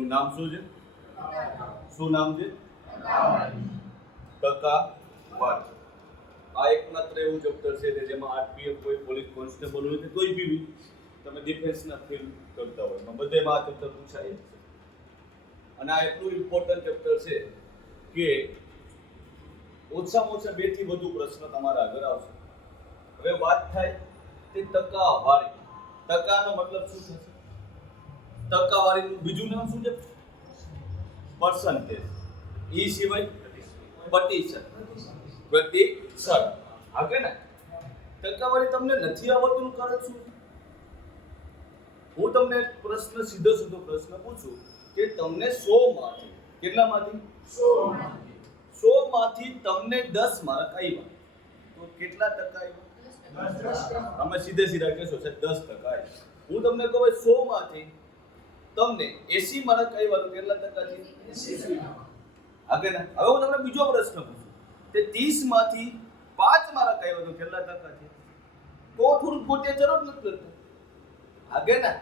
એનું નામ શું છે? શું નામ છે? ટકાવારી. આ એકમાત્ર એવું ચેપ્ટર છે કે જેમાં આરપીએફ કોઈ પોલીસ કોન્સ્ટેબલ હોય કે કોઈ બી તમે ડિફેન્સના ફિલ્ડ કરતા હોય એમાં બધેમાં આ ચેપ્ટર પૂછાય છે. અને આ એટલું ઇમ્પોર્ટન્ટ ચેપ્ટર છે કે ઓછામાં ઓછા 2 થી વધુ પ્રશ્ન તમારા આગળ આવશે. હવે વાત થાય તે ટકાવારી. ટકાનો મતલબ શું થશે? ટકાવારીનું બીજું નામ શું છે? પર્સન્ટેજ. ઈ સિવાય પ્રતિશત. હાકે ને? ટકાવારી તમને નથી આવડતું કારણ શું? હું તમને પ્રશ્ન સીધો પ્રશ્ન પૂછું કે તમને 100 માંથી કેટલામાંથી 100 માંથી તમને 10 માર્ક આવ્યા તો કેટલા ટકા આવ્યા? તમે સીધા કહેશો સાહેબ 10% આવ્યા. હું તમને કહું 100 માંથી તમને 80 માર્ક આવ્યા તો કેટલા ટકા છે? 80. આગળ હવે હું તમને બીજો પ્રશ્ન પૂછું તે 30 માંથી 5 માર્ક આવ્યા તો કેટલા ટકા છે? તો થોડું ગોતે જરૂર નથી પડતું. આગળ ના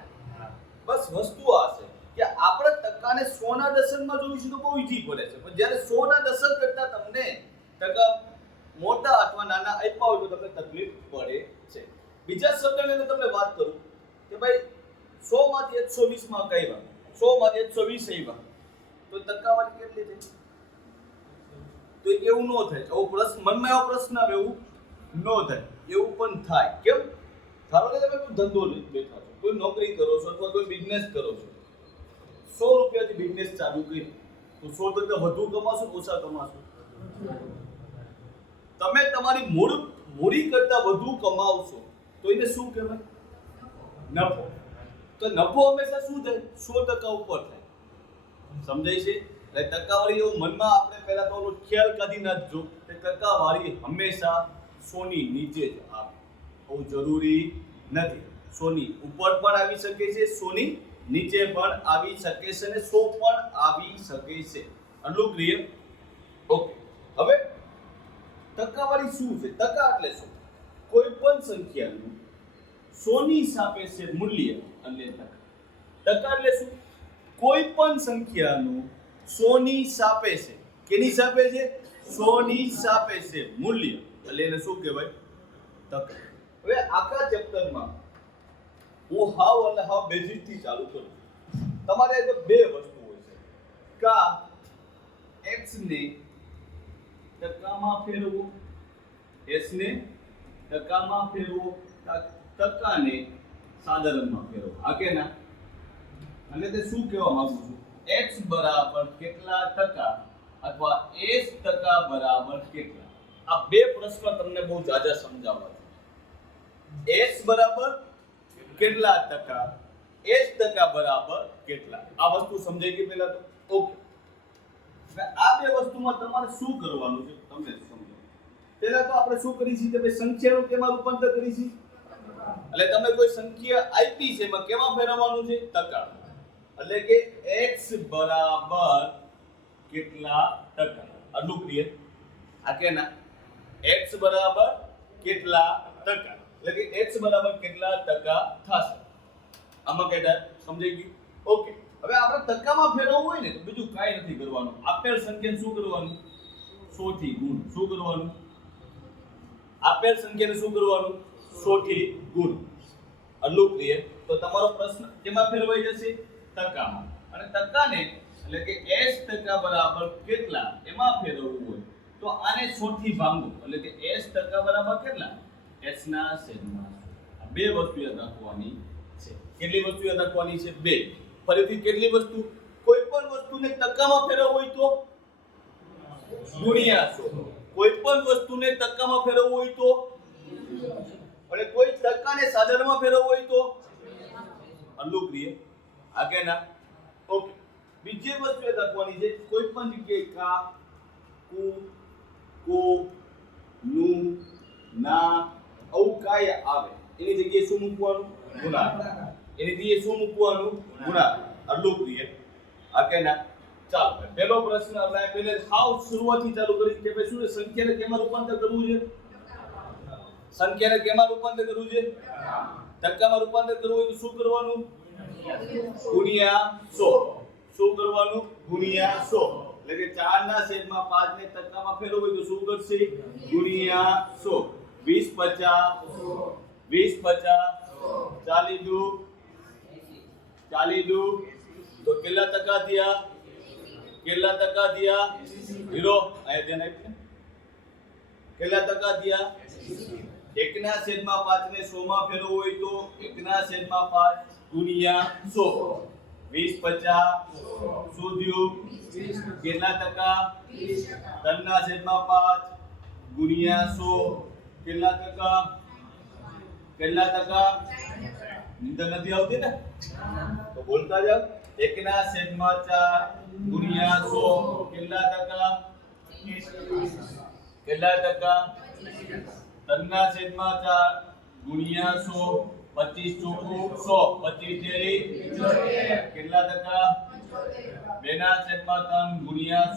બસ વસ્તુ આ છે કે આપણે ટકાને 100 ના દશકમાં જોઈશું તો બહુ ઈઝી પડે છે, પણ જ્યારે 100 ના દશક કરતા તમને ટકા મોટા અથવા નાના આપ્યા હોય તો તમને તકલીફ પડે છે. બીજા શબ્દની અંદર તમને વાત કરું કે ભાઈ 100 માંથી 120 માર્ક આવ્યા, 100 માંથી 120 આવ્યા તો ટકાવારી કેટલી થઈ? તો એવું ન થાય. એવો પ્રશ્ન મનમાં એવો પ્રશ્ન આવે એવું ન થાય. એવું પણ થાય. કેમ? ધારો કે તમે કોઈ ધંધો લઈ બેઠા છો, કોઈ નોકરી કરો છો અથવા કોઈ બિઝનેસ કરો છો, 100 રૂપિયાથી બિઝનેસ ચાલુ કરી તો 100% વધુ કમાશો ઓછા કમાશો? તમે તમારી મૂડી કરતા વધુ કમાવશો તો એને શું કહેવાય? નફો. તો નફો હંમેશા શું થાય? 100% ઉપર થાય. સમજાય છે? એટલે ટકાવારી એવું મનમાં આપણે પહેલા તો ઓલો ખ્યાલ કાઢી નાખજો કે ટકાવારી હંમેશા 100 ની નીચે જ આવે. બહુ જરૂરી નથી. 100 ની ઉપર પણ આવી શકે છે, 100 ની નીચે પણ આવી શકે છે અને 100 પણ આવી શકે છે. આટલું ક્લિયર? ઓકે. હવે ટકાવારી શું છે? ટકા એટલે શું? કોઈ પણ સંખ્યાનું 100 ની સાપેક્ષે મૂલ્ય અને ટકા. ટકા એટલે શું? કોઈ પણ સંખ્યાનું 100 ની સાપેક્ષે, કેની સાપેક્ષે? 100 ની સાપેક્ષે મૂલ્ય એટલે એને શું કહેવાય? ટકા. હવે આખા ચેપ્ટરમાં હું હાવ બેઝિક થી ચાલુ કરું. તમારે બે વસ્તુ હોય છે. કા x ને ટકામાં ફેરવો, s ને ટકામાં ફેરવો, ટકાને સાધારણમાં ફેરવો. આ કે ના? અને તે શું કહેવા માંગુ છું? x બરાબર કેટલા ટકા અથવા s ટકા બરાબર કેટલા? આ બે પ્રશ્ન તમને બહુ જાજા સમજાવવા છે. s બરાબર કેટલા ટકા, s ટકા બરાબર કેટલા? આ વસ્તુ સમજાઈ ગઈ પહેલા તો? ઓકે. આ બે વસ્તુમાં તમારે શું કરવાનું છે તમને સમજાવું. પહેલા તો આપણે શું કરીશું કે ભાઈ સંખ્યાનું કેમાં રૂપાંતર કરીશું? એટલે તમે કોઈ સંખ્યા આપી છે એમાં કેમાં ફેરવવાનું છે? ટકા. એટલે કે x બરાબર કેટલા ટકા. આટલું ક્લિયર? આ કે ના? x બરાબર કેટલા ટકા એટલે કે x બરાબર કેટલા ટકા થશે. આમાં કહેતા સમજાઈ ગયું? ઓકે. હવે આપણે ટકામાં ફેરવવું હોય ને તો બીજું કાંઈ નથી કરવાનું. આપેલ સંખ્યાને શું કરવાનું? 100 થી ગુણ. શું કરવાનું? આપેલ સંખ્યાને શું કરવાનું? 100 થી ગુણ. આટલું ક્લિયર? તો તમારો પ્રશ્ન કેમાં ફેરવાઈ જશે? ટકામાં. અને ટકાને એટલે કે s ટકા બરાબર કેટલા એમાં ફેરવવું હોય તો આને 100 થી ભાંગો એટલે કે s ટકા બરાબર કેટલા? s ના છેદમાં 100. આ બે વસ્તુ યાદ રાખવાની છે. કેટલી વસ્તુ યાદ રાખવાની છે? બે. ફરીથી કેટલી વસ્તુ? કોઈ પણ વસ્તુને ટકામાં ફેરવવું હોય તો ગુણ્યા 100. કોઈ પણ વસ્તુને ટકામાં ફેરવવું હોય તો અને કોઈ ટકાને સાધારણમાં ફેરવવું હોય તો આટલું ક્લિયર? આ કે ના? ઓકે. બીજી વસ્તુ યાદ રાખવાની છે. કોઈ પણ જગ્યાએ કા, કુ, કો, નું, ના આવું કાય આવે એની જગ્યાએ શું મૂકવાનું? ગુણાકાર. એની જગ્યાએ શું મૂકવાનું? ગુણાકાર. આટલું ક્લિયર? આ કે ના? ચાલો પહેલો પ્રશ્ન આપણે પહેલે સાવ શરૂઆતથી ચાલુ કરી કે ભાઈ શું સંખ્યાને કેમાં રૂપાંતર કરવું છે? સંખ્યાને કેમાં રૂપાંતર કરવું છે? ટકામાં રૂપાંતર કરવું હોય તો શું કરવાનું? ગુણ્યા 100. શું કરવાનું ગુણ્યા 100 એટલે કે 4 ના છેદમાં 5 ને ટકામાં ફેરવવું હોય તો શું કરશે ગુણ્યા 100 20 50 20 50 40 દુ તો કેટલા ટકા થયા 0 આ ધ્યાન આપજો કેટલા ટકા થયા 1 ના છેદમાં 5 ને 100 માં ફેરવવું હોય તો 1 ના છેદમાં 5 ગુણ્યા 100 20 50 શું થયું કેટલા ટકા 3 ના છેદમાં 5 ગુણ્યા 100 કેટલા ટકા નીંદર નથી આવતી ને તો બોલતા જાવ 1 ના છેદમાં 4 ગુણ્યા 100 કેટલા ટકા 3 ના છેદમાં 4 ગુણ્યા 100 25 ચોકું 100 25 તેરી કેટલા ટકા 2 ના છેદમાં 3 ગુણ્યા 100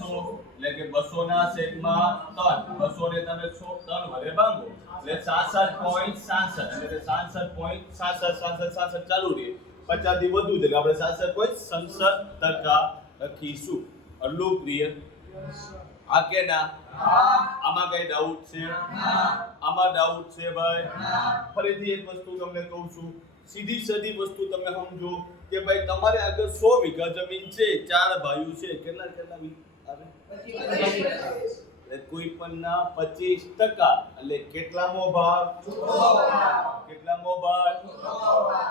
એટલે કે 200 ના છેદમાં 3 200 ને તમે 3 વડે ભાગો એટલે 66.66 એટલે 66.66 ચાલુ રહે 50 થી વધુ એટલે આપણે 66.66% લખીશું અલ્લું ક્લિયર આ કે ના આમાં કઈ ડાઉટ છે આમાં ડાઉટ છે ભાઈ ફરીથી એક વસ્તુ તમને કહું છું સીધી સાદી વસ્તુ તમે સમજો કે ભાઈ તમારે આગળ 100 વીઘા જમીન છે 4 ભાઈઓ છે કેટલા આવે 25 એટલે કોઈ પણ ના 25% એટલે કેટલામો ભાગ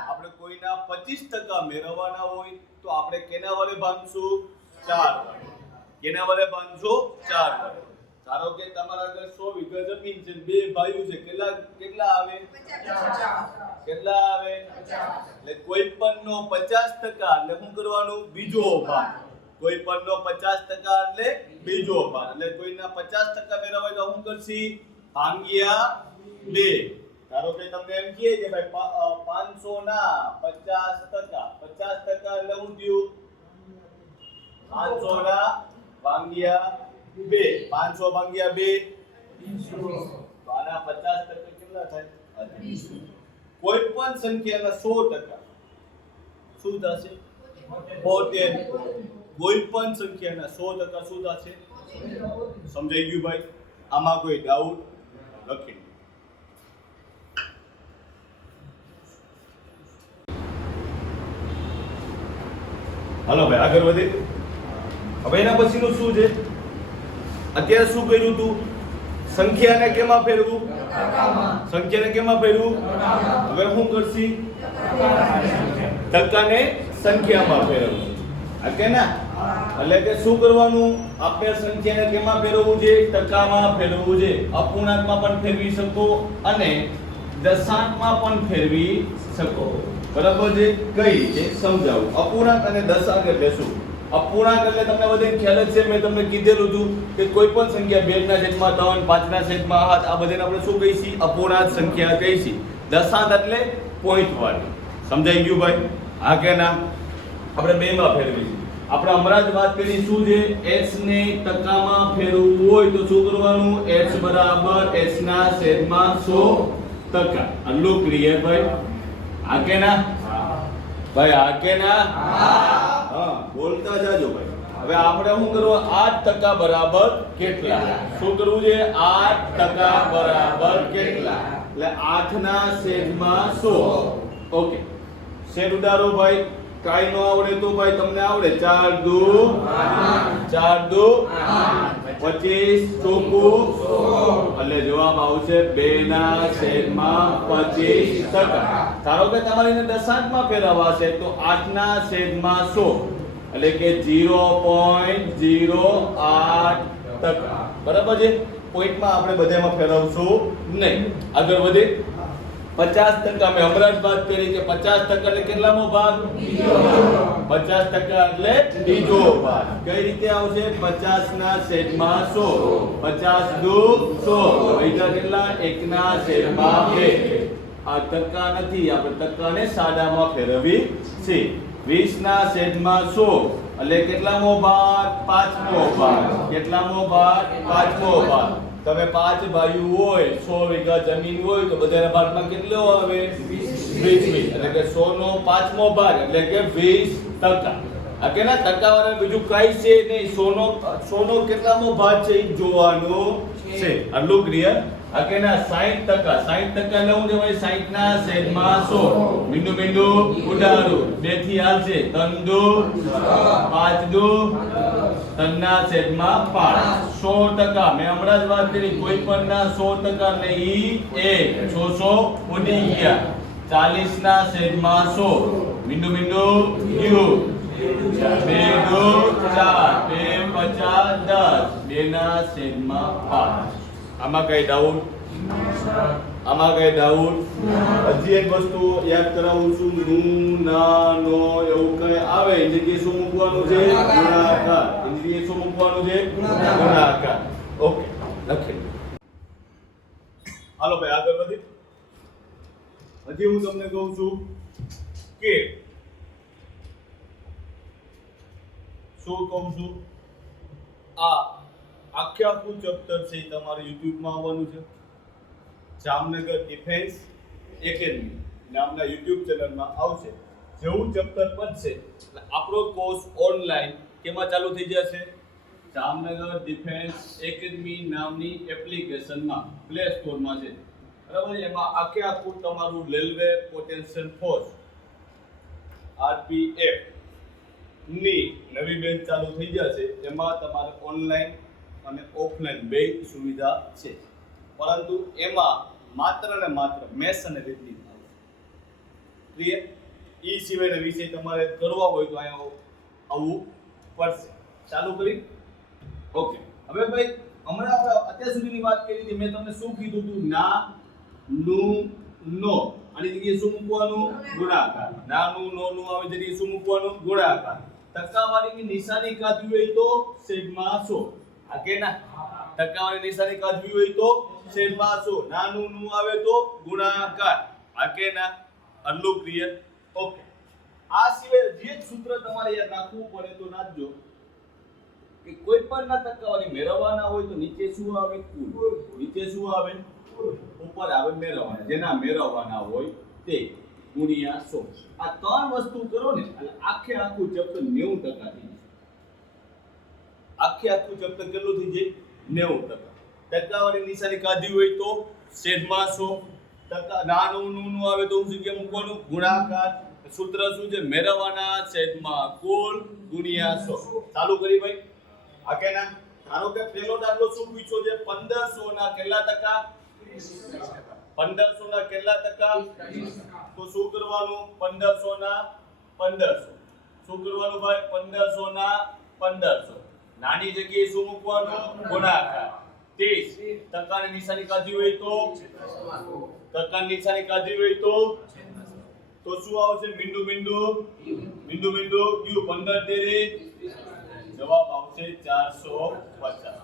આપણે કોઈના 25% મેળવવાના હોય તો આપણે કેના વડે ભાગશું 4 વડે કેના વડે ભાગશો 4 વડે ધારો કે તમારા આગળ 100 વીઘા જમીન છે બે ભાઈઓ છે કેટલા આવે 50 કેટલા આવે 50 એટલે કોઈ પણનો 50% એટલે શું કરવાનું બીજો ભાગ કોઈ પણનો 50% એટલે બીજો ભાગ એટલે કોઈના 50% મેળવવા તો શું કરશી ભાગ્યા 2 ધારો કે તમને એમ કહે કે ભાઈ 500 ના 50% એટલે શું થયું 500 ના ભાગ્યા 2 500 ભાગ્યા 2 તો આના 50% કેટલા થાય કોઈ પણ સંખ્યાના 100% શું થશે 72 કોઈ પણ સંખ્યાના 100% શું થશે સમજાઈ ગયું ભાઈ આમાં કોઈ ડાઉટ લખી હાલો ભાઈ આગળ વધે હવે એના પછીનું શું છે અત્યારે શું કર્યું તું સંખ્યાને કેમાં ફેરવું સંખ્યાને કેમાં ફેરવું હવે શું કરશી ટકાને સંખ્યામાં ફેરવવું આ કે ના એટલે કે શું કરવાનું આપણે સંખ્યાને કેમાં ફેરવવું છે ટકામાં ફેરવવું છે અપૂર્ણાંકમાં પણ ફેરવી શકો અને દશાંકમાં પણ ફેરવી શકો બરાબર છે કઈ રીતે સમજાવું અપૂર્ણાંક અને દશાંક એટલે શું અપૂર્ણાંક એટલે તમને બધાને ખ્યાલ જ છે મેં તમને કીધેલું હતું કે કોઈ પણ સંખ્યા 2 ના છેદમાં 3 5 ના છેદમાં 7 આ બધાને આપણે શું કહીશું અપૂર્ણાંક સંખ્યા કહીશું દશાંક એટલે પોઈન્ટ વાળી સમજાઈ ગયું ભાઈ હા કે ના આપણે બેમાં ફેરવીશું આપણે હમણાં જ વાત કરી શું છે h ને ટકામાં ફેરવવું હોય તો શું કરવાનું h બરાબર h ના છેદમાં 100% આટલું ક્લિયર ભાઈ હા કે ના ભાઈ હા કે ના હા બોલતા જાજો ભાઈ હવે આપણે શું કરવું 8% બરાબર કેટલા શું કરવું છે 8% બરાબર કેટલા એટલે 8 ના છેદમાં 100 ઓકે શેર ઉડાડો ભાઈ કાઈ નો આવડે તો ભાઈ તમને આવડે 4 દુ 8 25 ચોકું એટલે જવાબ આવશે 2 ના છેદમાં 25%. ધારો કે તમારે એને દશાંશમાં ફેરવવા છે તો 8 ના છેદમાં 100 એટલે કે 0.08%. બરાબર છે પોઈન્ટમાં આપણે બધામાં ફેરવશું નહીં. આગળ વધે 50% મેં હમણાં જ વાત કરી કે 50% એટલે કેટલામો ભાગ? બીજો. 50% એટલે બીજો ભાગ. કઈ રીતે આવશે? 50 ના છેદમાં 100. 50 દુ 100. વૈધા કેટલા? 1 ના છેદમાં 2. આ ટકા નથી, આપણે ટકાને સાદામાં ફેરવી છે. 20 ના છેદમાં 100 એટલે કેટલામો ભાગ? પાંચમો ભાગ. કેટલામો ભાગ? પાંચમો ભાગ. તમે 5 ભાઈઓ હોય, 100 વીઘા જમીન હોય તો બધાના ભાગમાં કેટલો આવે? 20. એટલે કે 100 નો પાંચમો ભાગ એટલે કે 20%. આ કેના ટકાવાળા બીજું કઈ છે નહીં. સોનો કેટલામો ભાગ છે એ જોવાનું છે. આટલું ક્લિયર. આ કેના 60% લેવું છે ભાઈ 60 ના છેદમાં 100. મીંડું મીંડું ઉડાડું 2 થી હાલશે 3 દુ 5 દુ 3 ના છેદમાં 5. 100% મેં હમણાં જ વાત કરી કોઈ પણ ના 100% નહીં. 600 ઉડી ગયા. 40 ના છેદમાં 100. મીંડું મીંડું ગયું 2 દુ 4 2 50 10 2 ના છેદમાં 5. આમાં કઈ ડાઉટ? આમાં કઈ ડાઉટ? હજી એક વસ્તુ યાદ કરાવું છું. નું ના નો એવું કઈ આવે એ જગ્યાએ શું મૂકવાનું છે? ગુણાકાર. એ જગ્યાએ શું મૂકવાનું છે? ગુણાકાર. ઓકે, લખી લો. હાલો ભાઈ આગળ વધી. હજી હું તમને કહું છું કે શું કહું છું, આ આખે આખું ચેપ્ટર છે તમારે યુટ્યુબમાં આવવાનું છે. જામનગર ડિફેન્સ એકેડમી નામના યુટ્યુબ ચેનલમાં આવશે. જેવું ચેપ્ટર પતશે એટલે આપણો કોર્સ ઓનલાઈન કેમાં ચાલુ થઈ જશે? જામનગર ડિફેન્સ એકેડમી નામની એપ્લિકેશનમાં પ્લે સ્ટોરમાં છે. બરાબર. એમાં આખે આખું તમારું રેલવે પોટેન્શિયલ ફોર્સ આરપીએફ ની નવી બેચ ચાલુ થઈ જશે. એમાં તમારે ઓનલાઈન અને ઓફલાઈન બે સુવિધા છે. પરંતુ એમાં માત્ર ને માત્ર મેથ્સ અને રીઝનિંગ આવશે. ક્લિયર? એ સિવાયના વિષય તમારે કરવા હોય તો અહીંયા આવવું પડશે. ચાલુ કરી. ઓકે. હવે ભાઈ હમણાં આપણે અત્યાર સુધીની વાત કરી હતી. મેં તમને શું કીધું હતું? ના, નું, નો. આની જગ્યાએ શું મૂકવાનું? ગુણાકાર. ના, નું, નો નું આવે જગ્યાએ શું મૂકવાનું? ગુણાકાર. ટકાવારીની નિશાની કાઢવી હોય તો છેદમાં 100. આ કે ના? ટકાવારી નિશાની કાઢવી હોય તો છેદમાં 100. નાનું નું આવે તો ગુણાકાર. આ કે ના? આટલું ક્લિયર? ઓકે. આ સિવાય જે સૂત્ર તમારે યાદ રાખવું પડે તો નાખજો કે કોઈ પણ ના ટકાવારી મેળવવાના હોય તો નીચે શું આવે? કુલ. નીચે શું આવે? ઉપર આવે મેળવવાના. જેના મેળવવાના હોય તે ગુણ્યા 100. આ ત્રણ વસ્તુ કરો ને એટલે આખે આખું ચેપ્ટર 90% થઈ જાય. આખે આખું ચેપ્ટર કેટલું થઈ જાય? 90%. ટકાવારી નિશાની કાઢી હોય તો છેદમાં 100. ટકા નાનું નું આવે તો શું જગ્યાએ મૂકવાનું? ગુણાકાર. સૂત્ર શું છે? મેળવવાના છેદમાં કુલ ગુણ્યા 100. ચાલુ કરી ભાઈ. આ કે ના? ધારો કે પહેલો દાખલો શું પૂછ્યો છે? 1500 ના કેટલા ટકા? 1500 ના કેટલા ટકા? તો શું કરવાનું? 1500 ના 1500. શું કરવાનું ભાઈ? 1500 ના 1500. નાની જગ્યાએ શું મૂકવાનું? ગુણાકાર. 30 ટકાની નિશાની કાઢી હોય તો ટકાની નિશાની કાઢી હોય તો શું આવશે? મીંડું મીંડું મીંડું મીંડું ક્યુ 15 તેરી જવાબ આવશે 450.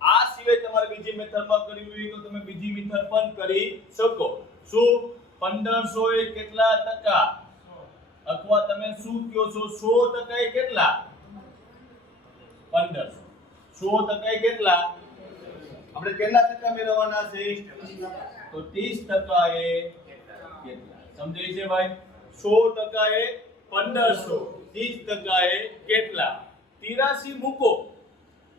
આ સિવાય તમારે બીજી મેથડમાં કરવી હોય તો તમે બીજી મેથડ પણ કરી શકો. શું 1500 એ કેટલા ટકા? અથવા તમે શું કહો છો 100% એ કેટલા? 1500. 100% એ કેટલા? આપણે કેટલા ટકા મેળવવાના છે? તો 30% એ કેટલા? સમજાય છે ભાઈ? 100% એ 1500, 30% એ કેટલા? 83 મૂકો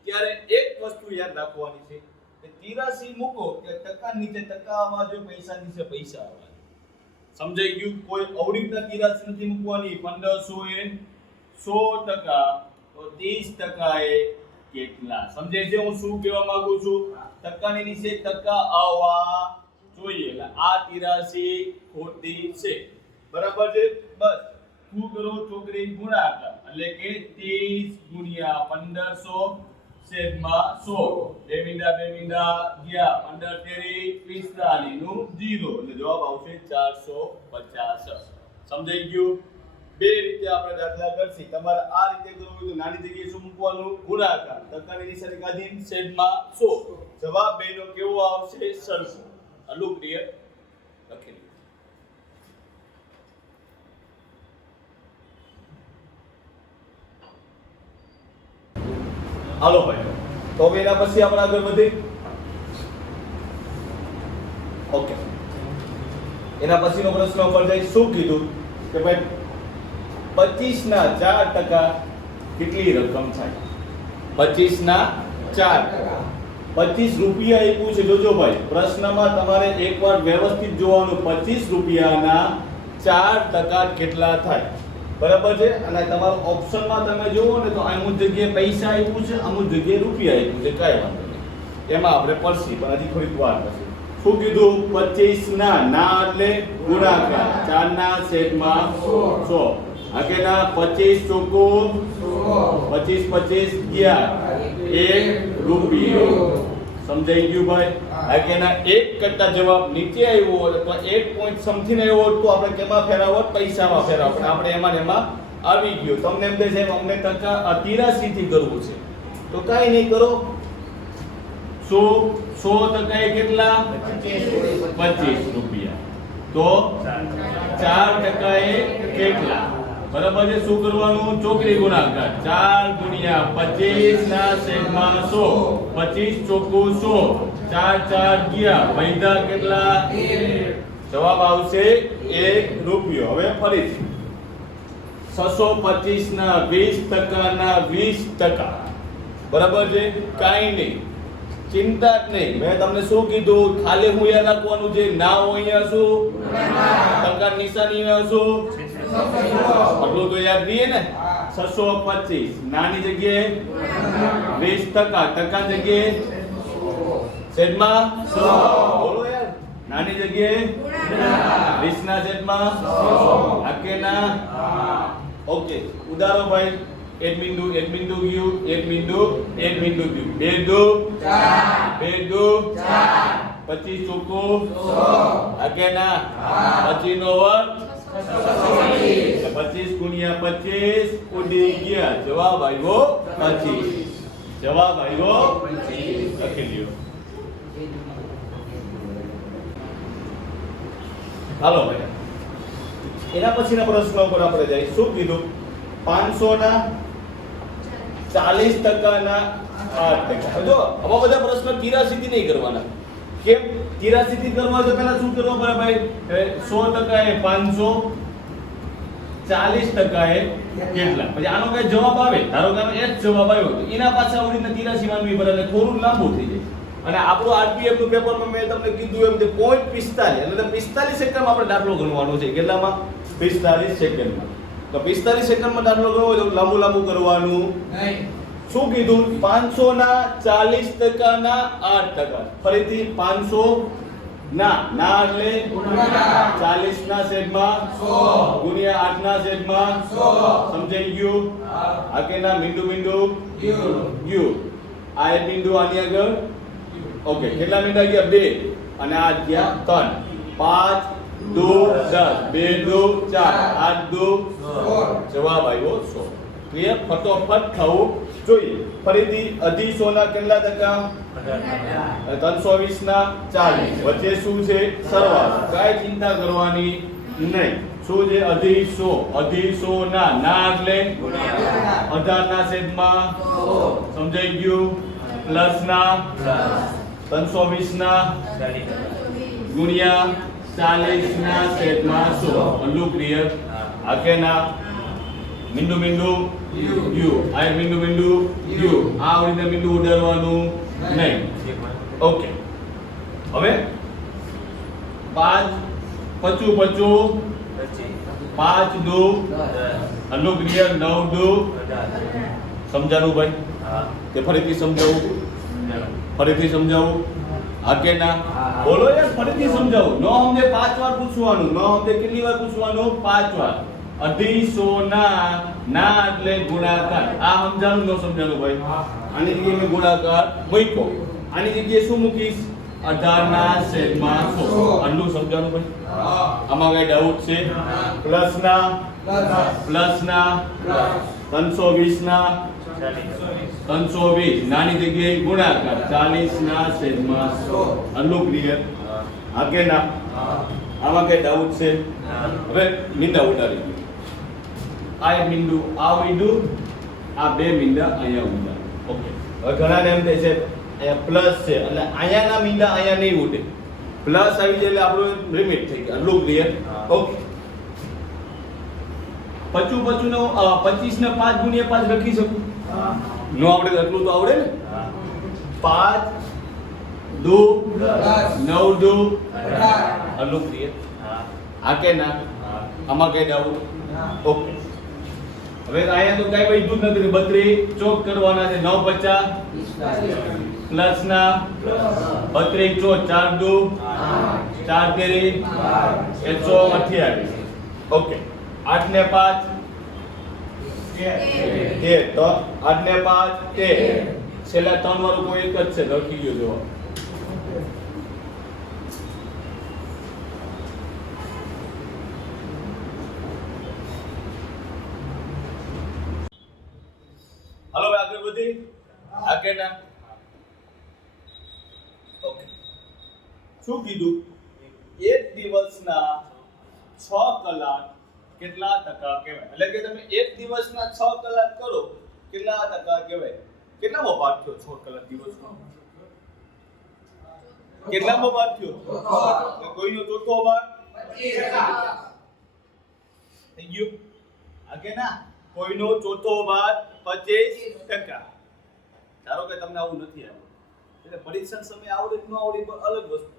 ત્યારે એક વસ્તુ યાદ રાખવાની છે કે 83 મૂકો કે ટકા નીચે ટકા આવવા જોઈએ, પૈસા નીચે પૈસા આવવા જોઈએ. સમજાઈ ગયું? કોઈ અવળી રીતના 83 નથી મૂકવાની. 1500 એ 100% તો 30% એ કેટલા? સમજાય છે હું શું કહેવા માંગુ છું? ટકાની નીચે ટકા આવવા જોઈએ એટલે આ 83 ખોટી છે. બરાબર છે? બસ શું કરો છોકરી? ગુણાકાર. એટલે કે 30 ગુણ્યા 1500 છેદમાં 100. બે મીંડા ગયા 15 તેરી 45 નું 0 એટલે જવાબ આવશે 450. સમજાઈ ગયું? બે રીતે આપણે દાખલા કરશી. તમારે આ રીતે કરવું હોય તો નાની જગ્યાએ શું મૂકવાનું? ગુણાકાર. ટકાની નિશાની કાઢી છેદમાં 100. જવાબ બેનો કેવો આવશે? સરખો. આટલું ક્લિયર? લખી લો. હાલો ભાઈ, તો હવે એના પછી આપણે આગળ વધી. ઓકે, એના પછીનો પ્રશ્ન પર જઈ શું કીધું કે ભાઈ 25 ના 4% કેટલી રકમ થાય? 25 ના 4%. 25 રૂપિયા આપ્યું છે, જોજો ભાઈ પ્રશ્નમાં તમારે એકવાર વ્યવસ્થિત જોવાનું. 25 રૂપિયાના 4% કેટલા થાય? બરાબર છે. અને તમારો ઓપ્શનમાં તમે જુઓ ને તો અમુક જગ્યાએ પૈસા આપ્યું છે, અમુક જગ્યાએ રૂપિયા આપ્યું છે, કાંઈ વાંધો નહીં, એમાં આપણે પડશે, પણ હજી થોડીક વાર થશે. શું કીધું? 25 ના એટલે ગુણાકાર, 4 ના છેદમાં 100. આગળના 25 ચોકું 25 25 ગયા 1 રૂપિયો. સમજાઈ ગયું ભાઈ? આગળના 1 કરતા જવાબ નીચે આવ્યો હોય તો 1 પોઈન્ટ સમથિંગ આવ્યો હોય તો આપણે કેમાં ફેરવો? પૈસામાં ફેરવો. પણ આપણે એમાં આવી ગયો. તમને એમ થાય છે અમને ટકા 83 થી કરવું છે, તો કાઈ નહીં, કરો. 100% એ કેટલા? 25 રૂપિયા. તો 4% એ કેટલા? બરાબર છે. શું કરવાનું? ચોકડી ગુણાકાર, 4 ગુણ્યા 25 ના છેદમાં 100. 25 ચોકું 100, 4 4 ગયા, વૈધા કેટલા? 1. જવાબ આવશે 1 રૂપિયો. હવે ફરીથી 625 ના 20% ના 20%. બરાબર છે. કાઈ નહીં, ચિંતા જ નહીં. મેં તમને શું કીધું? ખાલી હું યાદ રાખવાનું છે, ના હોય અહીંયા શું ટકા નિશાની અહીંયા શું આટલું તો યાદ રહીએ ને. 625 નાની જગ્યાએ 20%, ટકા જગ્યાએ છેદમાં 100. બોલો યાર, નાની જગ્યાએ 20 ના છેદમાં 100. આકેના ઓકે. ઉદાહરણ ભાઈ, એક બિંદુ ગયું, એક બિંદુ ગયું. 2 2 4, 2 2 4, 25 ચોખ્ખું 100. આગળના 25 નો વર્ગ 25 ગુણ્યા 25 ઉડી ગયા. જવાબ આવ્યો 25. જવાબ આવ્યો 25. લખી લ્યો. હાલો ભાઈ, એના પછીના પ્રશ્ન ઉપર આપણે જઈએ. શું કીધું? 500 ના 40% ના 8%. જો આવા બધા પ્રશ્ન 83 થી નહીં કરવાના. કેમ? 83 થી કરવા તો પહેલા શું કરવું પડે ભાઈ? 100% એ 500, 40% એ કેટલા? પછી આનો કઈ જવાબ આવે, ધારો કે આનો એક જવાબ આવ્યો તો એના પાછા આવડીને 83 માનવી પડે એટલે થોડું લાંબુ થઈ જાય. અને આપણું આરપીએફ નું પેપરમાં મેં તમને કીધું એમ કે 0.45 એટલે 45 સેકન્ડમાં આપણે દાખલો ગણવાનો છે. કેટલામાં? 45 સેકન્ડમાં. તો 45 સેકન્ડમાં દાખલો ગણવો હોય તો લાંબુ કરવાનું નહીં. શું કીધું? 500 ના 40% ના 8%. ફરીથી 500 ના એટલે 40 ના છેદમાં 100 ગુણ્યા 8 ના છેદમાં 100. સમજાઈ ગયું? આગળના બિંદુ યુ. આ એક બિંદુ આની આગળ ઓકે. કેટલા મીંડા ગયા? 2 અને આ ગયા 3. 5 2 10, 2 2 4, 8 2 16. જવાબ આવ્યો 100. ક્લિયર? ફટોફટ થવું જોઈએ. ફરીથી 100 ના કેટલા ટકા? 320 ના 40. વચ્ચે શું છે? સરવાળો. કાઈ ચિંતા કરવાની નહીં. શું છે? 150 ના એટલે 18 ના છેદમાં 100. સમજાઈ ગયું? પ્લસ ના 320 ના ગુણ્યા 40 ના છેદમાં 100. અલ્લુ ક્લિયર? આગળના બિંદુ યુ. આ બિંદુ યુ. આ ઓળીને બિંદુ ઉડાડવાનું નહીં. ઓકે. હવે 5 25 5 2 અલ્લુ ક્લિયર? 9 2. સમજાણું ભાઈ? તે ફરીથી સમજાવું. આગળના બોલો યાર, ફરીથી સમજાવું. નો સમજે 5 વાર પૂછવાનું. નો સમજે કેટલી વાર પૂછવાનું? 5 વાર. 250 ના એટલે ગુણાકાર. આ સમજાણું? નો સમજાણું ભાઈ? આની જગ્યાએ મેં ગુણાકાર મૂક્યો. આની જગ્યાએ શું મૂકીશ? 18 ના છેદમાં 100. આટલું સમજાણું ભાઈ? આમાં કઈ ડાઉટ છે? પ્લસ ના 320 ના 320 નાની જગ્યાએ ગુણાકાર 40 ના છેદમાં 100. આટલું ક્લિયર? આગળના આમાં કઈ ડાઉટ છે? હવે મીંડા ઉડાડી દો. આ એક બિંદુ આ ઉડ્યું, આ બે મીંડા અહીંયા ઉડ્યા. ઓકે. હવે ઘણાને એમ થાય છે અહીંયા પ્લસ છે એટલે અહીંયાના મીંડા અહીંયા નહીં ઉડે. પ્લસ આવી જાય એટલે આપણું લિમિટ થઈ ગઈ. આટલું ક્લિયર? ઓકે. પચું નો 25 ને 5 ગુણ્યા 5 લખી શકું? નો આવડે તો એટલું તો આવડે ને. 5 2 9 2 અલુ ક્લિયર. આ કે ના? આમાં કઈ ડાઉટ? ઓકે. હવે અહીંયા તો કઈ વધ્યું જ નથી. 32 ચોક કરવાના છે. 9 50 પ્લસ ના 32 ચોક 4 2 4 તેરી 128. ઓકે. 8 ને 5 13. તો 8 ને 5 13. છેલ્લા 3 વાળું કોઈ એક જ છે. લખી ગયો જવાબ. હાલો હવે આગળ વધી. આગળ ના. ઓકે. શું કીધું? એક દિવસના 6 કલાક કેટલા ટકા કહેવાય? એટલે કે તમે એક દિવસના 6 કલાક કરો કેટલા ટકા કહેવાય? કેટલામો ભાગ થયો 6 કલાક દિવસનો? કેટલામો ભાગ થયો? કોઈનો ચોથો ભાગ? 25%. થઈ ગયું? આગળ ના. કોઈનો ચોથો ભાગ 25%. ધારો કે તમને આવું નથી આવડતું, એટલે પરીક્ષા સમય આવડે ન આવડે અલગ વસ્તુ.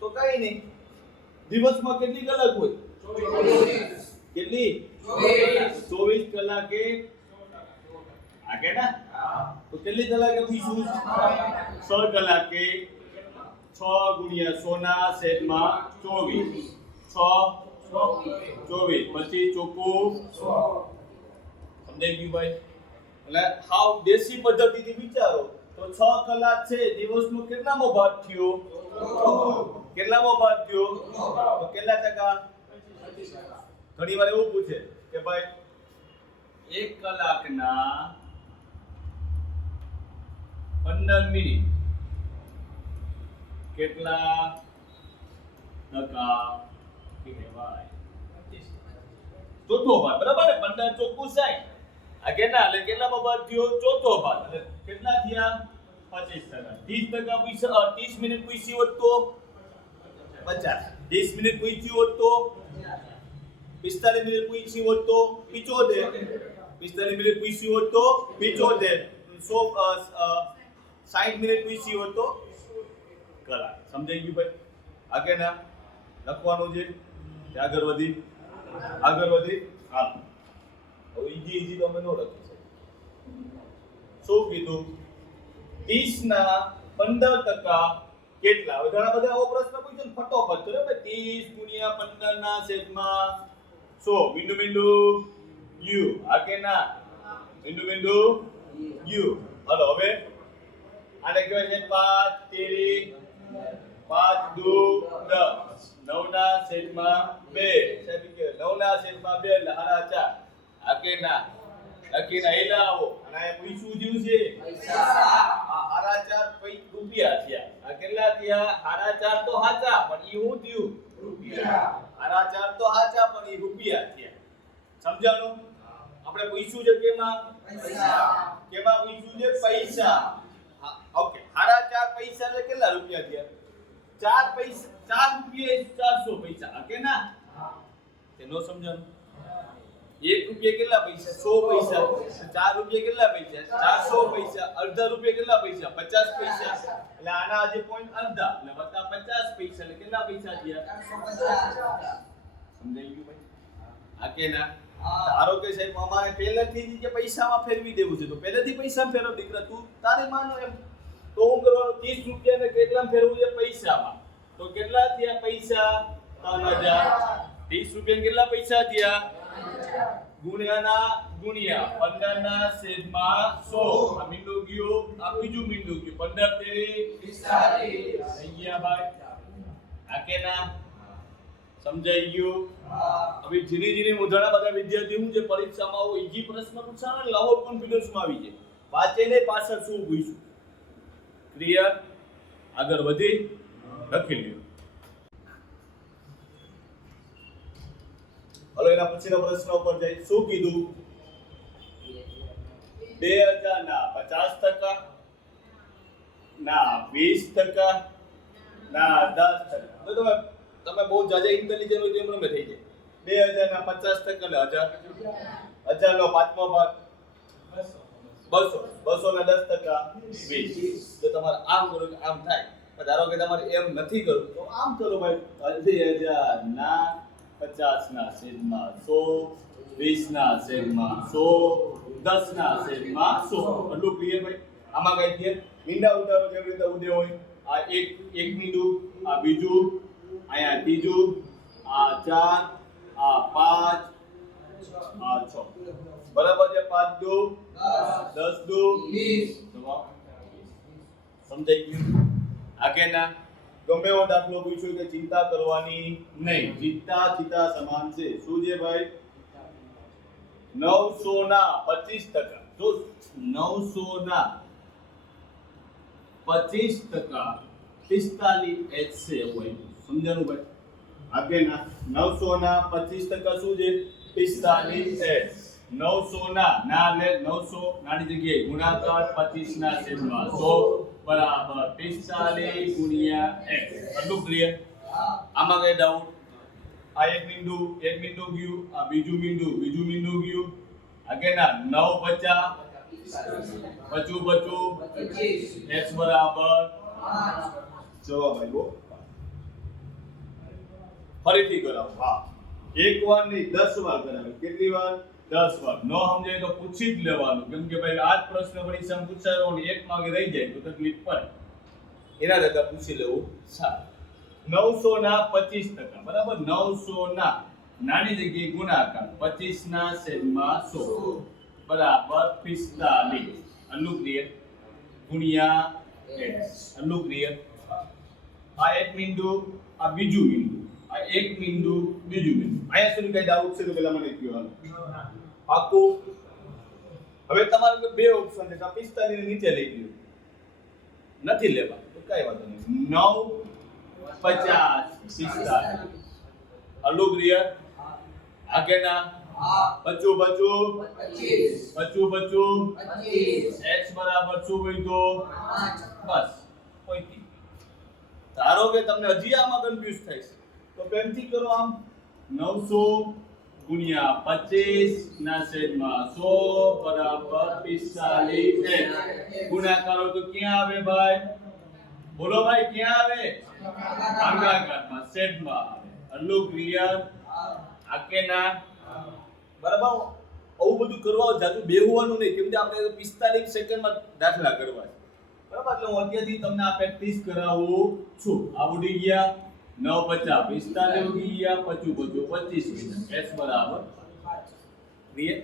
તો કઈ નહીં, દિવસમાં કેટલી કલાક હોય? 24. કેટલી? 24 કલાકે. આગે ના. તો કેટલી કલાકે પૂછું? 6 કલાકે 6 ગુણ્યા 100 ના છેદમાં 24. 6 24 પછી ચોખ્ખું 100. સમજાઈ ગયું ભાઈ? એટલે હાવ દેશી પદ્ધતિથી વિચારો તો 6 કલાક છે દિવસનો કેટલામો ભાગ થયો? કેટલામો ભાગ થયો? તો કેટલા ટકા? ઘણી વાર એવું પૂછે કે ભાઈ 1 કલાકના 15 મિનિટ કેટલા ટકા કહેવાય? ચોથો ભાગ, બરાબર ને? 15 ચોખ્ખું 60. આ કેટલા? એટલે કેટલામો ભાગ થયો? ચોથો ભાગ. એટલે કેટલા થયા? 25%. 30 મિનિટ પૂછી હોત તો 50. 30 મિનિટ પૂછી હોત તો 45 મિનિટ પૂછી હોત તો 75. 45 મિનિટ પૂછી હોત તો 75. 60 મિનિટ પૂછી હોત તો કલાક. સમજાઈ ગયું ભાઈ? આગળ ના લખવાનું છે. આગળ વધી. હા, હવે ઈજી તો અમે નો લખી શકીએ. શું કીધું? 30 ના 15% કેટલા? હવે ઘણા બધા આવો પ્રશ્ન પૂછ્યો ને, ફટોફટ કરો ભાઈ. 30 ગુણ્યા 15 ના છેદમાં 100. બિંદુ યુ. આ કે ના? બિંદુ યુ. હાલો હવે આને કહેવાય છે 5 તેરી 5 દુ 10. 9 ના છેદમાં 2. સાહેબ કે 9 ના છેદમાં 2 એટલે 4.5. આ કે ના? લખીને આયલા આવો. અને આ પૈસું જેવું છે પૈસા. આ 4.5 રૂપિયા થયા. આ કેટલા થયા? 4.5 તો હાચા, પણ ઈ શું થયું? રૂપિયા. 4.5 તો હાચા, પણ ઈ રૂપિયા થયા. સમજાણું? આપણે પૈસું છે કેમાં? પૈસા. કેમાં પૈસું છે? પૈસા. ઓકે. 4.5 પૈસા એટલે કેટલા રૂપિયા થયા? 4 પૈસા. 4 રૂપિયા 400 પૈસા. આ કે ના? તેનો સમજાણું? 1 રૂપિયા કેટલા પૈસા? 100 પૈસા. 4 રૂપિયા કેટલા પૈસા? 400 પૈસા. અડધા રૂપિયા કેટલા પૈસા? 50 પૈસા. એટલે આના આજે પોઈન્ટ અડધા એટલે વત્તા 50 પૈસા એટલે કેટલા પૈસા થયા? 450. સમજાઈ ગયું ભાઈ? આ કે ના? ધારો કે સાહેબ અમારે પહેલેથી જ કે પૈસામાં ફેરવી દેવું છે, તો પહેલેથી પૈસા ફેરવ દીકરા. તું તારે માનો એમ તો હું કરવાનું? 30 રૂપિયા ને કેટલામાં ફેરવું છે? પૈસામાં. તો કેટલા થયા પૈસા? 3000. 30 રૂપિયા કેટલા પૈસા થયા? ગુણ્યા 15 ના છેદમાં 100. આ મીંડો ગયો, આ બીજું મીંડો ગયું. 15 તેરી 45 થઈ ગયા ભાઈ. આ કે ના? સમજાઈ ગયું? હવે ધીરે ઘણા બધા વિદ્યાર્થીઓ હું જે પરીક્ષામાં આવો ઈજી પ્રશ્ન પૂછાવે ને લાવો કોન્ફિડન્સમાં આવી જાય. વાંચે ને પાછળ શું પૂછ્યું? ક્લિયર? આગળ વધી લખી લ્યો. હાલો એના પછીનો પ્રશ્ન ઉપર જાય. શું કીધું? 2000 ના 50%, ના 20%, ના 10%. તો તમે બહુ જાજા ઇન્ટેલિજન્ટ હોય તો એમ રમે થઈ જાય. 2000 ના 50% એટલે 1000, 1000 નો પાંચમો ભાગ 200, 200 ના 10% 20. જો તમારે આમ કરો કે આમ થાય, પણ ધારો કે તમારે એમ નથી કરવું તો આમ કરો ભાઈ. 2000 ના 50 ના છેદમાં 100, 20 ના છેદમાં 100, 10 ના છેદમાં 100. એટલું ક્લિયર ભાઈ? આમાં કઈ ક્લિયર? મીંડા ઉતારો જેવી રીતે ઉડે હોય. આ એક મીંડું, આ બીજું, અહીંયા ત્રીજું, આ 4, આ 5, આ 6. બરાબર છે? 5 દુ 10 દુ 20. સમજાઈ ગયું? આગળના ગમે એવો દાખલો પૂછ્યો કે ચિંતા કરવાની નહીં, જીતતા જીતા સમાન છે. શું છે ભાઈ? 900 ના 25%. જો 900 ના 25% 45 h છે હોય. સમજાણું ભાઈ? આગળના 900 ના 25% શું છે? 45 h. 900 ના લે 900 નાની જગ્યાએ ગુણાકાર 25 ના છેદમાં 100 બરાબર 45 ગુણ્યા x. આટલું ક્લિયર? આમાં કઈ ડાઉટ? આ એક મીંડું ગયું, આ બીજું મીંડું ગયું. આગળના 9 બચા, બચું 25 x બરાબર 5. જવાબ આવ્યો. ફરીથી કરાવો. હા, એક વાર નહીં 10 વાર કરાવે. કેટલી વાર? 10 વાર. ન સમજાય તો પૂછી જ લેવાનું, કેમ કે ભાઈ આ જ પ્રશ્ન પરીક્ષામાં પૂછાયો ને એક માર્કે રહી જાય તો તકલીફ પડે. એના કરતા પૂછી લેવું સારું. 900 ના 25%. બરાબર? 900 ના નાની જગ્યાએ ગુણાકાર 25 ના છેદમાં 100 બરાબર 45. આટલું ક્લિયર? ગુણ્યા x. આટલું ક્લિયર? આ એક મીંડું, આ બીજું મીંડું, આ એક મીંડું, બીજું મીંડું. અહીંયા સુધી કઈ ડાઉટ છે તો પેલા મને કહો. પાકું? હવે તમારે બે ઓપ્શન છે, કે 45 ને નીચે લઈ લ્યો, નથી લેવા તો કઈ વાંધો નહીં. 9 50 45. આટલું ક્લિયર? આગળના બચું 25 x બરાબર શું હોય તો 5. બસ કોઈ થી. ધારો કે તમને હજી આમાં કન્ફ્યુઝ થાય છે તો પેનથી કરો. આમ 900 ગુણ્યા 25 ના છેદમાં 100 બરાબર 45 x. ગુણાકારો તો ક્યાં આવે ભાઈ? બોલો ભાઈ, ક્યાં આવે? ભાગાકારમાં, છેદમાં આવે. આટલું ક્લિયર? આકેના બરાબર? આવું બધું કરવા જાતું બેહવાનું નહીં, કેમ કે આપણે 45 સેકન્ડમાં દાખલા કરવા છે. બરાબર? એટલે હું અત્યારથી તમને આ પ્રેક્ટિસ કરાવું છું. આવડી ગયા 9 50 45 ઉડી ગયા, 25 x બરાબર 5. ક્લિયર?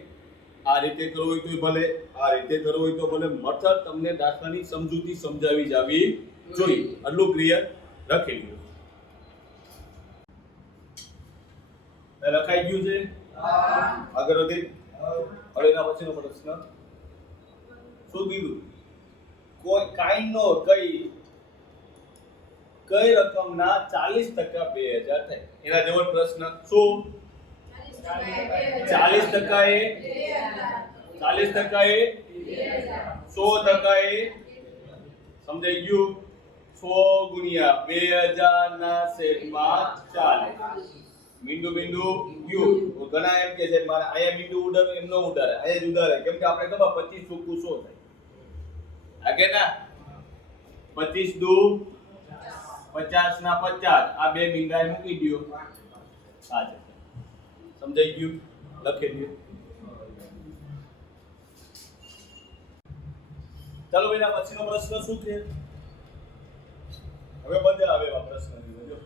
આ રીતે કરવું હોય તો ભલે, આ રીતે કરવું હોય તો ભલે, મતલબ તમને દાખલાની સમજૂતી સમજાવી જાવી જોઈએ. આટલું ક્લિયર? લખી લો. લખાઈ ગયું છે? આગળ વધી. હવે એના પછીનો પ્રશ્ન શું કીધું? કોઈ કાઈનો કઈ રકમના 40% 2000 થાય. એના જેવો પ્રશ્ન. શું? 40% એ 40% એ 100% એ સમજાઈ ગયું? 100 ગુણ્યા 2000 ના છેદમાં 40. મીંડું ગયું. ઘણા એમ કે છે મારે અહીંયા મીંડું ઉડાડે, એમ ન ઉડાડે, અહીંયા જ ઉડાડે, કેમ કે આપણે ખબર 25 ચોખ્ખું 100 થાય. આગે ના 25 દુ 50 ના 50. આ બે મીંડા મૂકી દયો. આ છે. સમજાઈ ગયું? લખી દયો. ચાલો બેટા, પછીનો પ્રશ્ન શું છે? હવે મજા આવે આ પ્રશ્ન જો.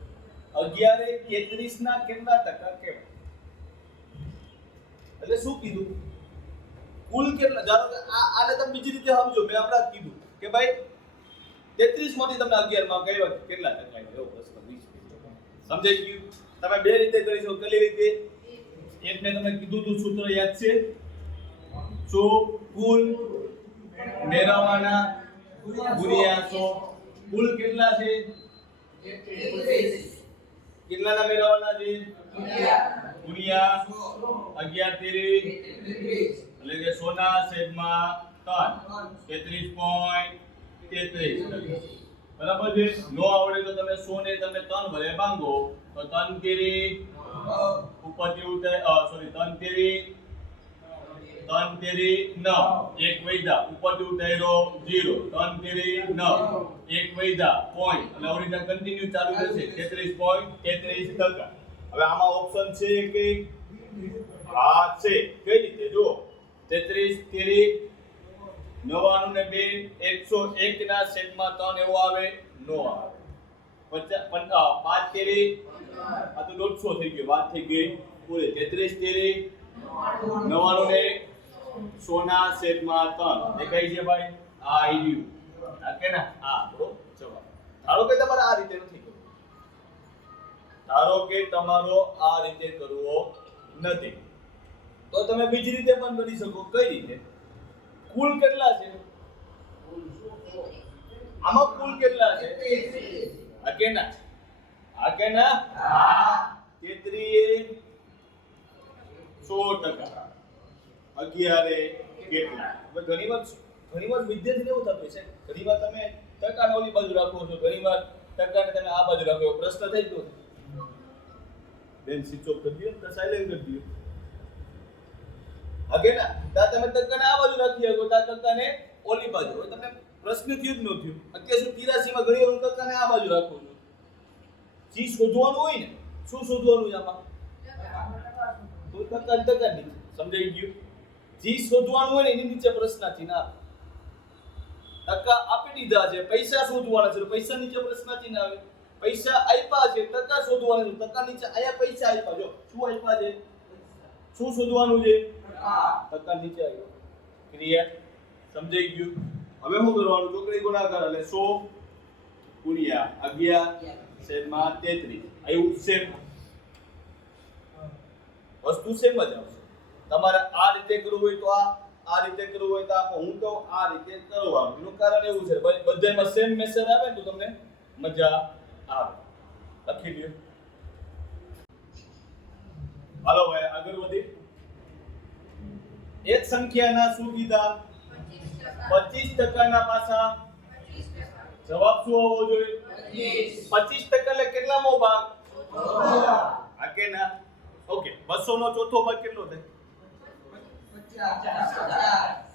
11 એ 33 ના કેટલા ટકા કહેવાય? એટલે શું કીધું? કુલ કેટલા? ધારો કે આને તમે બીજી રીતે સમજો. મેં હમણાં કીધું કે ભાઈ 33 માંથી તમને 11 માં કહેવાય કેટલા ટકા? એવો પ્રશ્ન પૂછ્યો. સમજાઈ ગયું? તમે બે રીતે કરી શકો. કઈ રીતે? એક મેં તમને કીધું તું સૂત્ર યાદ છે? શું? કુલ મેળવવાના ગુણ્યા 100. કુલ કેટલા છે? 33. કેટલાના મેળવવાના છે? ગુણ્યા 11 33. એટલે કે 100 ના છેદમાં 3. 33.33. બરાબર છે? નો આવડે તો તમે 100 ને તમે 3 વડે ભાંગો તો 3 તેરી ઉપરથી ઉતરે સોરી 3 તેરી 9 એક વૈધા ઉપરથી ઉતાર્યો 0 3 તેરી 9 એક વૈધા પોઈન્ટ અને આવી રીતે કન્ટિન્યુ ચાલુ રહેશે 33.33%. હવે આમાં ઓપ્શન છે કે હા છે કઈ રીતે જો 33 તેરી 99 ને 2 101 ના છેદમાં 3 એવો આવે નો આવે 5 તેરી આ તો 150 થઈ ગયો વાત થઈ ગઈ પૂરી 33 તેરી 99 ને 100 ના છેદમાં 3 દેખાય છે ભાઈ આ આઈડ્યુ આ કે ના આ બરો જવાબ ધારો કે તમારે આ રીતે નથી કરવું ધારો કે તમારો આ રીતે કરવો નથી તો તમે બીજી રીતે પણ કરી શકો કઈ રીતે કુલ કેટલા છે આમાં કુલ કેટલા છે આ કે ના 33 100% 11 કેટલા હવે ઘણીવાર વિદ્યાર્થીને એવું થતું છે ઘણીવાર તમે ટકાને ઓલી બાજુ રાખો છો ઘણીવાર ટકાને તમે આ બાજુ રાખો પ્રશ્ન થઈ ગયો બેન સ્વિચ ઓફ કરી દો કે સાયલેન્ટ કરી દો અગે ના તા તમે ટકાને આ બાજુ રાખી શકો તા ટકાને ઓલી બાજુ હવે તમને પ્રશ્ન થયું જ ન થયું અત્યાર સુધી 83 માં ઘણી વાર ટકાને આ બાજુ રાખું છું જી શોધવાનું હોય ને શું શોધવાનું છે આમાં તો ટકા નીચે સમજાઈ ગયું જી શોધવાનું હોય ને એની નીચે પ્રશ્ન ચિહ્ન આવે ટકા આપી દીધા છે પૈસા શોધવાના છે પૈસા નીચે પ્રશ્ન ચિહ્ન આવે પૈસા આપ્યા છે ટકા શોધવાના છે ટકા નીચે આયા પૈસા આપ્યા જો શું આપ્યા છે શું શોધવાનું છે ટકા નીચે આવ્યો ક્લિયર સમજાઈ ગયું હવે શું કરવાનું ચોકડી ગુણાકાર એટલે 100 ગુણ્યા 11 છેદમાં 33 આવ્યું સેમ વસ્તુ સેમ જ આવશે તમારે આ રીતે કરવું હોય તો આ રીતે કરવું હોય તો હું તો આ રીતે કરવાનું એનું કારણ એવું છે બધામાં સેમ મેસેજ આવે તો તમને મજા આવે લખી લ્યો હાલો ભાઈ આગળ વધી એક સંખ્યાના શું કીધા 25% ના પાસા જવાબ શું હોવો જોઈએ 25% એટલે કેટલામો ભાગ આ કે ના ઓકે 200 નો ચોથો ભાગ કેટલો થાય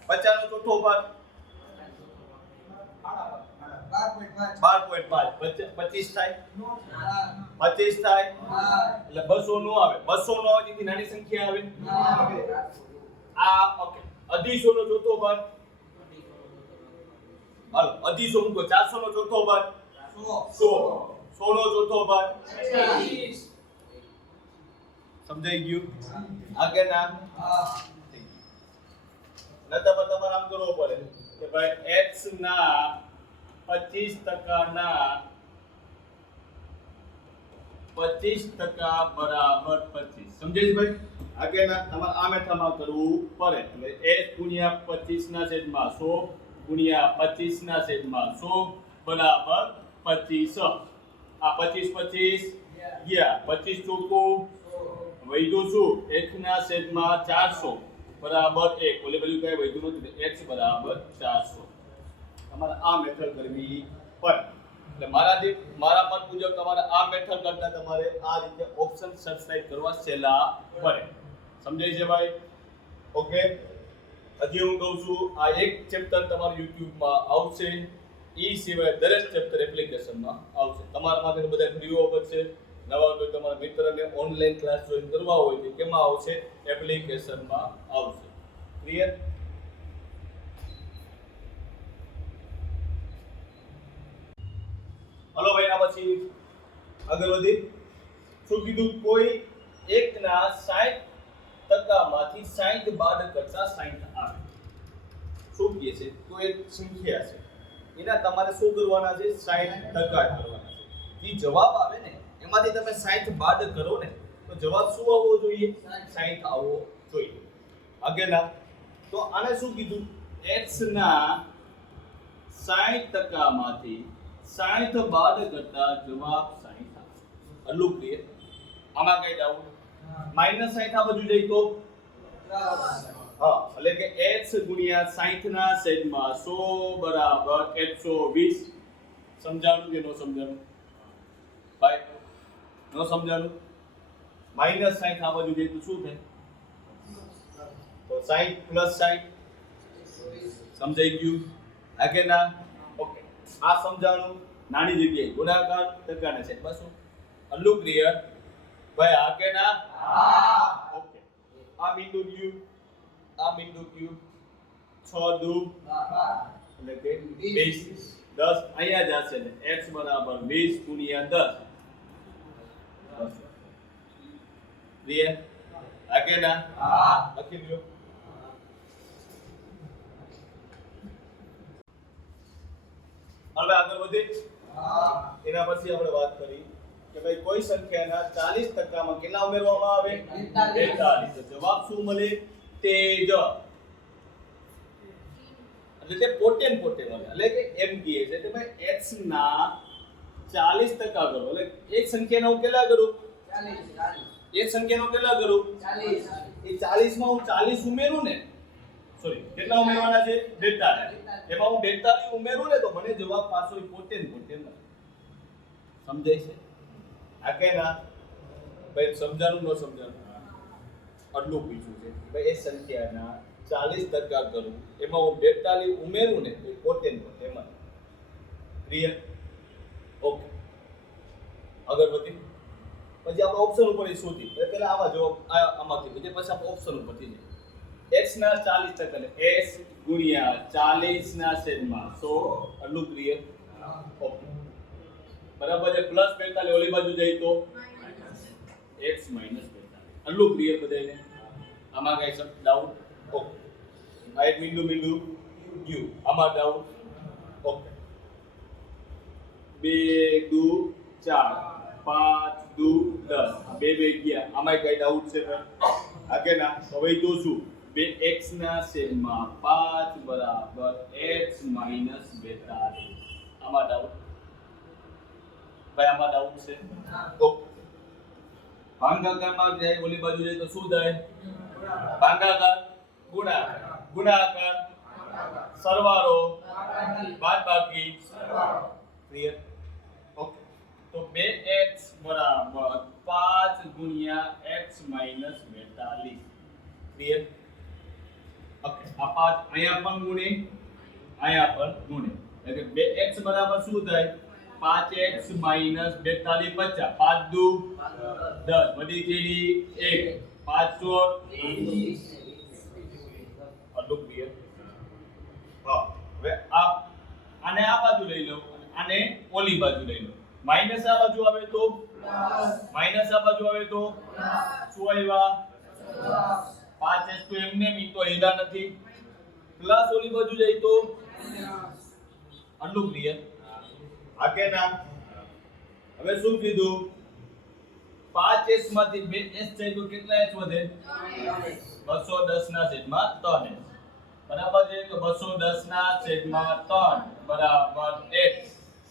50 નો ચોથો ભાગ 12.5 25 થાય 25 થાય એટલે 200 નો આવે 200 નો જેથી નાની સંખ્યા આવે આ ઓકે 250 નો ચોથો ભાગ હાલો 250 મૂકો 400 નો ચોથો ભાગ 100 નો ચોથો ભાગ 25 સમજાઈ ગયું આગળ ના નતર તમારે આમ કરવો પડે કે ભાઈ x ના 25% ના 25% બરાબર 25 સમજાય છે ભાઈ આગળ ના તમારે આ મેથડમાં કરવું પડે એટલે x ગુણ્યા 25 ના છેદમાં 100 ગુણ્યા 25 ના છેદમાં 100 બરાબર 25 આ 25 ગયા 25 ચોખ્ખું વૈધું શું x ના છેદમાં 400 બરાબર 1 ઓલે બધું કઈ વૈધું નથી x બરાબર 400 તમારે આ મેથડ કરવી પડે એટલે મારા મત મુજબ તમારે આ મેથડ કરતા તમારે આ રીતે ઓપ્શન સબસ્ક્રાઇબ કરવા સહેલા પડે સમજાય છે ભાઈ ઓકે હજી હું કહું છું આ એક ચેપ્ટર તમારું YouTube માં આવશે ઈ સિવાય દરેક ચેપ્ટર એપ્લિકેશનમાં આવશે તમારા માટે બધા ફ્રીઓ પડશે નવા કોઈ તમારા મિત્રને ઓનલાઈન ક્લાસ જોઈન કરવા હોય તો કેમાં આવશે એપ્લિકેશનમાં આવશે ક્લિયર હલો ભાઈ ના પછી આગળ વધી શું કીધું કોઈ એકના 60% માંથી 60 બાદ કરતા 60 આવે શું કહે છે તો એક સંખ્યા છે એના તમારે શું કરવાના છે 60% કરવાના છે જે જવાબ આવે ને એમાંથી તમે 60 બાદ કરો ને તો જવાબ શું આવવો જોઈએ 60 આવવો જોઈએ આગળના તો આને શું કીધું x ના 60% માંથી 60 બાદ કરતા જવાબ 60 આવશે આટલું ક્લિયર આમાં કઈ ડાઉટ -60 આ બાજુ જઈ તો હા એટલે કે x ગુણ્યા 60 ના છેદમાં 100 બરાબર 120 સમજાણું કે નો સમજાણું ભાઈ નો સમજાણું માઇનસ 60 આ બાજુ જાય તો શું થાય? તો 60 પ્લસ 60 સમજાઈ ગયું? હા કે ના? ઓકે, આ સમજાણું. નાની જગ્યાએ ગુણાકાર ટકાના છે બસ. હલ્લું ક્લિયર ભાઈ? હા કે ના? હા. ઓકે, આ બિંદુ ક્યુ, આ બિંદુ ક્યુ, 6 દુ એટલે કે 20, 10 અહીંયા જશે ને x બરાબર 20 ગુણ્યા 10. ક્લિયર? હા કે ના? હા. લખી લ્યો. હવે આગળ વધીએ. એના પછી આપણે વાત કરી કે ભાઈ કોઈ સંખ્યાના 40% માં કેટલા ઉમેરવામાં આવે? 42. તો જવાબ શું મળે? તેજ. એટલે કે પોટેન મળે. એટલે કે એમ કહે છે કે ભાઈ x ના 40% કરો. એટલે એક સંખ્યાનો હું કેટલા કરું? 40. એક સંખ્યાનો કેટલા કરું? 40. એ 40 માં હું 40 ઉમેરું ને, સોરી કેટલા ઉમેરવાના છે? 42. એમાં હું 42 ઉમેરું ને તો મને જવાબ પાછો પોટેન મળે. સમજાય છે? આ કે ના? ભાઈ સમજાણું ન સમજાણું? આટલું પૂછ્યું છે ભાઈ એ સંખ્યાના 40% કરું એમાં હું 42 ઉમેરું ને તો પોટેન મળે. ક્લિયર? ઓકે, આગળ વધી. પછી આપણે ઓપ્શન ઉપર શોધી. પહેલા આમાં જવાબ આમાંથી પછી આપણે ઓપ્શન ઉપરથી જઈએ. x ના 40% એટલે s ગુણ્યા 40 ના છેદમાં 100. આટલું ક્લિયર? ઓકે, બરાબર છે. પ્લસ 45 ઓલી બાજુ જાય તો x માઈનસ 45. આટલું ક્લિયર બધાને? આમાં કઈ ડાઉટ? ઓકે, આ એક બિંદુ q, આમાં ડાઉટ? ઓકે, 2 દુ 4, 5 દુ 10, 2 ગયા. આમાં કઈ ડાઉટ છે? હા કે ના? હવે તો શું? 2x ના છેદમાં 5 બરાબર x માઈનસ 42. આમાં ડાઉટ? ભાઈ આમાં ડાઉટ છે? ઓકે, ભાગાકારમાં જાય ઓલી બાજુ જાય તો શું થાય? ભાગાકાર, ગુણાકાર, ગુણાકાર, સરવાળો, બાદબાકી. ક્લિયર? ઓકે, તો 2x બરાબર 5 ગુણ્યા x માઈનસ 42. ક્લિયર? ઓકે, આ 5 અહીંયા પણ ગુણે, અહીંયા પણ ગુણે. એટલે 2x બરાબર શું થાય? 5x minus 42 50. 5 દુ 10 વધી ગયેલી 1, 5 ચોર 20. આટલું ક્લિયર? હા. હવે આને આ બાજુ લઈ લો, આને ઓલી બાજુ લઈ લો. માઈનસ આ બાજુ આવે તો માઈનસ આ બાજુ આવે તો શું આવ્યા? 5s તો એમને મી તો હેલા નથી. પ્લસ ઓલી બાજુ જાય તો આટલું ક્લિયર? હા કે ના? હવે શું કીધું? 5s માંથી 2s જાય તો કેટલા s વધે? 210 ના છેદમાં 3s. બરાબર છે? તો 210 ના છેદમાં 3 બરાબર x.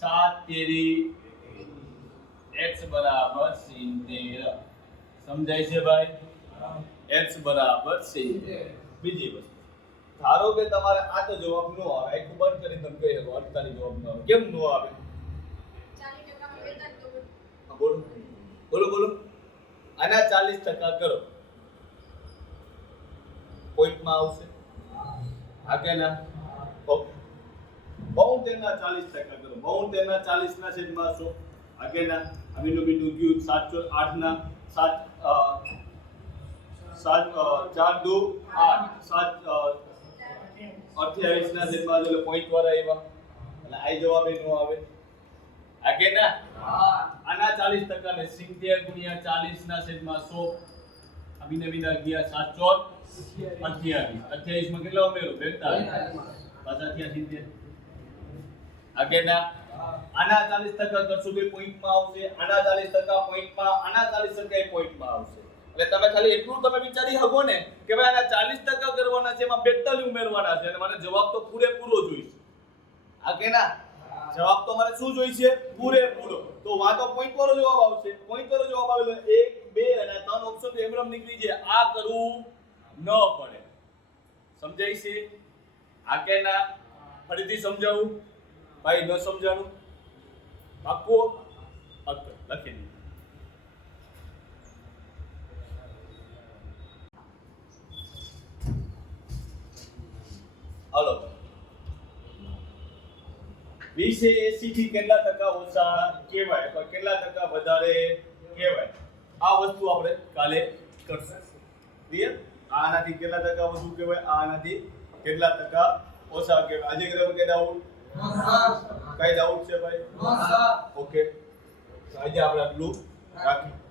7 તેરી x બરાબર 70. સમજાય છે ભાઈ? x બરાબર 70. બીજી વસ્તુ, ધારો કે તમારે આ તો જવાબ નો આવે, આખું બંધ કરીને તમે કહી શકો 48 જવાબ નો આવે. કેમ નો આવે? 40% બોલો બોલો બોલો. આના 40% કરો, પોઈન્ટમાં આવશે. હા કે ના? ઓકે, 72 ના 40% કરો. 72 ના 40 ના છેદમાં 100. હા કે ના? આ બિંદુ q 7 8 ના 7 4 દુ 8, 7 28 ના છેદમાં એટલે પોઈન્ટ વાળા આવ્યા. એટલે આ જવાબ એ નો આવે. હા કે ના? આના 40% ને 70 ગુણ્યા 40 ના છેદમાં 100. આ બિંદુ ગયા 7 ચોર 28. 28 માં કેટલા ઉમેરો? 42. પાછા 70. હા કે ના? આના 40% કરશો તો પોઈન્ટમાં આવશે. આના 40% પોઈન્ટમાં, આના 40% પોઈન્ટમાં આવશે. એટલે તમે ખાલી એટલું તમે વિચારી શકો ને કે ભાઈ આના 40% કરવાના છે, એમાં 42 ઉમેરવાના છે અને મને જવાબ તો પૂરેપૂરો જોઈશે. હા કે ના? જવાબ તો મારે શું જોઈશે? પૂરેપૂરો. તો વાં તો પોઈન્ટ વાળો જવાબ આવશે. પોઈન્ટ વાળો જવાબ આવે એટલે 1 2 અને 3 ઓપ્શન તો એમરમ નીકળી જાય. આ કરવું ન પડે. સમજાય છે? હા કે ના? ફરીથી સમજાવું ભાઈ? ન સમજાણું? પાક્કું? લખી દીધું. હાલો 20 એ 80 થી કેટલા ટકા ઓછા કહેવાય અથવા કેટલા ટકા વધારે કહેવાય આ વસ્તુ આપણે કાલે કરશું ક્લિયર આનાથી કેટલા ટકા વધુ કહેવાય આનાથી કેટલા ટકા ઓછા કહેવાય આજે ગ્રામ કે ડાઉટ કઈ ડાઉટ છે ભાઈ ઓકે આજે આપણે આટલું રાખીએ